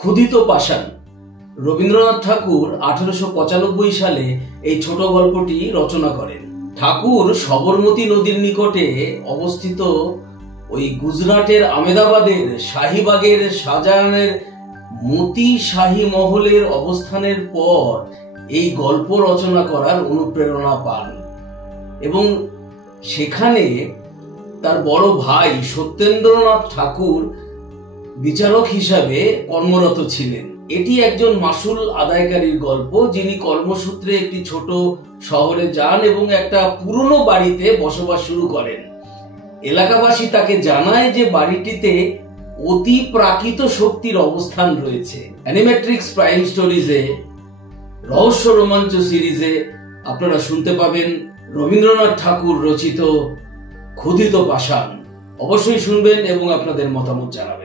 ক্ষুধিত পাষাণ। রবীন্দ্রনাথ ঠাকুর 1895 সালে এই ছোট গল্পটি রচনা করেন। ঠাকুর সবরমতী নদীর নিকটে অবস্থিত ওই গুজরাটের আমেদাবাদের শাহীবাগের শাহজাহানের মতি শাহী মহলের অবস্থানের পর এই গল্প রচনা করার অনুপ্রেরণা পান এবং সেখানে তার বড় ভাই সত্যেন্দ্রনাথ ঠাকুর বিচারক হিসাবে কর্মরত ছিলেন। এটি একজন মাসুল আদায়কারীর গল্প, যিনি কর্মসূত্রে একটি ছোট শহরে যান এবং একটা পুরনো বাড়িতে বসবাস শুরু করেন। এলাকাবাসী তাকে জানায় যে বাড়িটিতে অতি প্রাকৃত শক্তির অবস্থান রয়েছে। অ্যানিমেট্রিক্স প্রাইম স্টোরিজে রহস্য রোমাঞ্চ সিরিজে আপনারা শুনতে পাবেন রবীন্দ্রনাথ ঠাকুর রচিত ক্ষুধিত পাষাণ। অবশ্যই শুনবেন এবং আপনাদের মতামত জানাবেন।